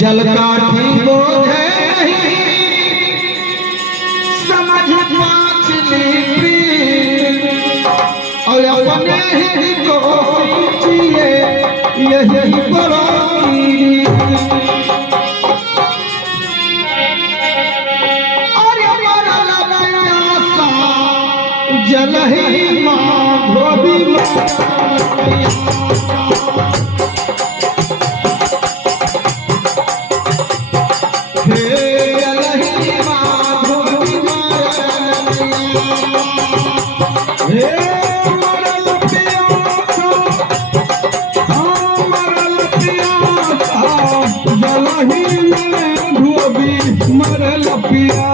जल काठी बोझे समझ माछली और अपने ही को सींचिए यही बड़ी और जल ही माँ धोबी मरल पिया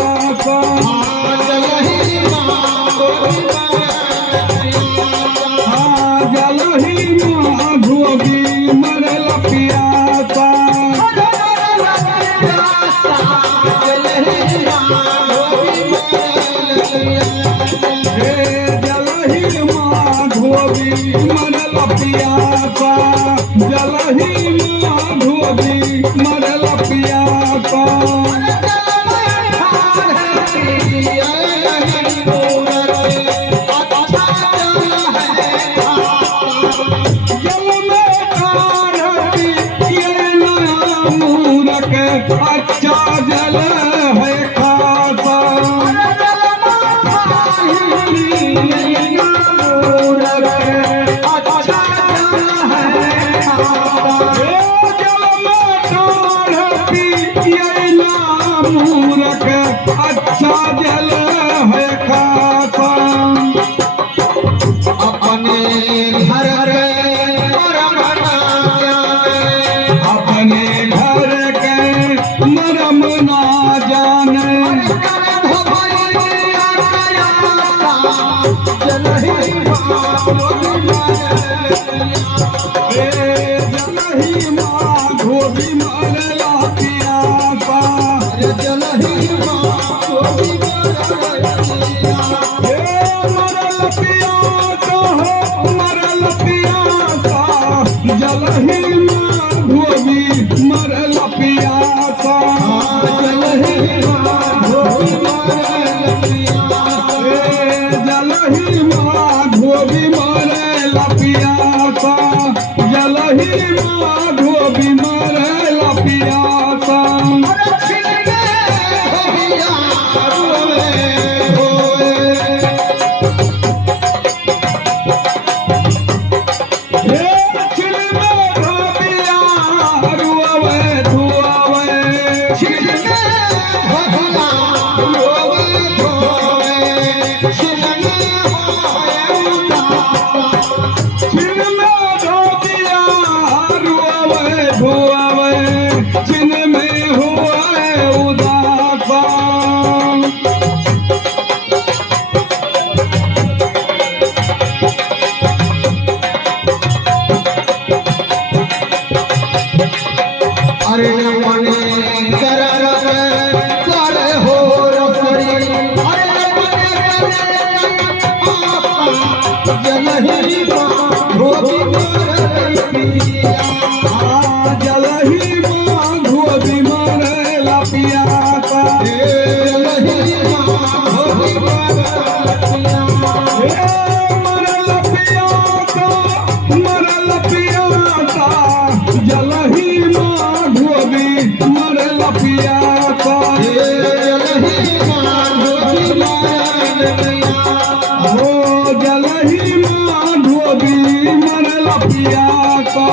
अच्छा जल है खासा अच्छा जल है खासा अपने घर अपने घर के मरम ना जाने जलही माँ धोबी मरला पियासा जलही माँ धोबी मरल पियासा मरल पियासा जलही माँ धोबी मरल पियासा जलही माँ धोबी मरल पियासा जलही माँ धोबी मरल पियासा जलही माँ धोबी मरल पियासा अरे अपने करे हो रसरी अरे जलही माँ धोबी जलही माँ धोबी मरल पियासा जलही माँ धोबी मरल पियासा मरल पियासा जलही माँ धोबी मरल पियासा जलही माँ धोबी हो जलही माँ धोबी मरल पियासा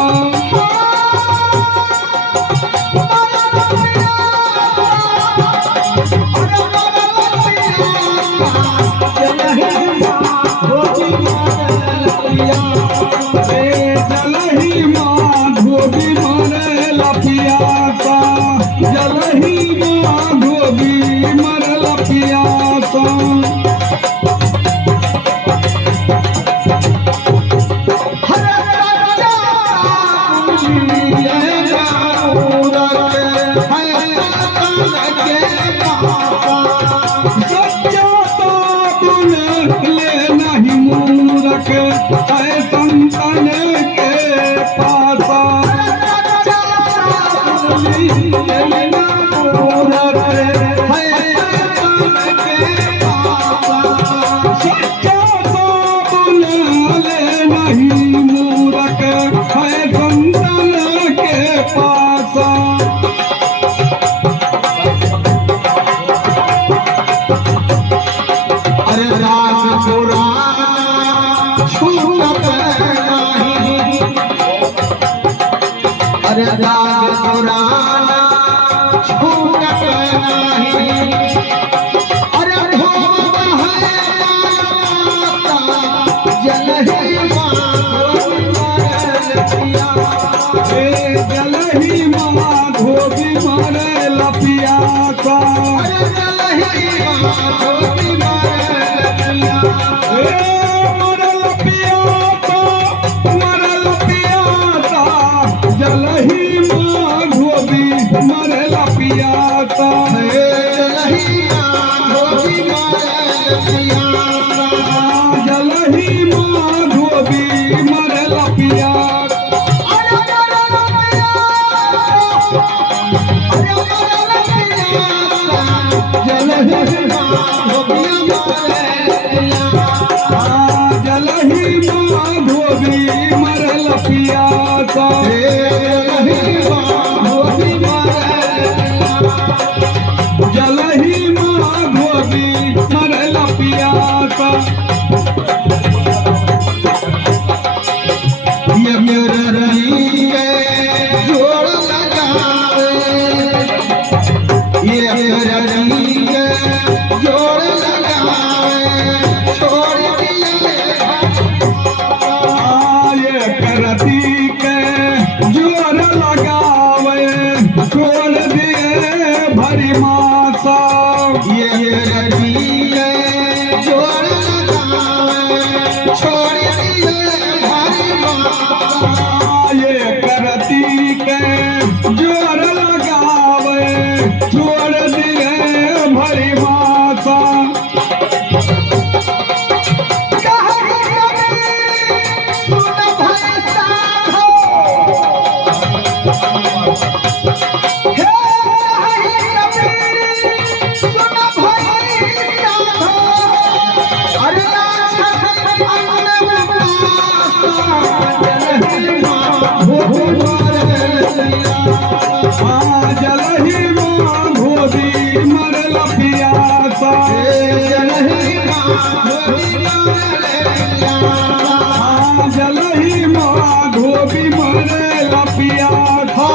मूरख है संतन के पास। अरे राज पुराण छूटत नहीं, अरे राज पुराण छूटत नहीं। अरे भोग है जल ही जलही माँ धोबी मारे लपिया का। मरे लपिया का, मरे लपिया का, जलही माँ धोबी मरे लपिया का। जलही माँ धोबी मरे लपिया। जलही माँ धोबी मरे लपिया का। जलही माँ धोबी मरे लपिया का। ये मेरे रही जोड़ लगावे, ये मेरे रही जोड़ लगावे, छोड़ दिए ये करती के जोर लगावे, छोड़ दिए भरी मासा। ये रही जोड़ लगावे, छोड़ दिए हरी माता। ये करती के जोर लगावे, छोड़ दिए भरी मासा। जलही माँ धोबी मरे लपिया सा। जलही माँ धोबी मरे लपिया था।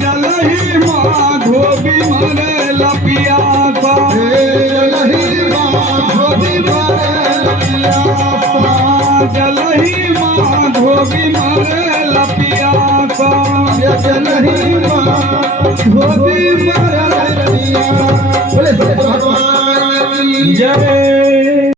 जलही माँ धोबी मरे लपिया था। जलही माँ धोबी मरे लपिया था। जलही माँ धोबी मरे लपिया। भगवान की जय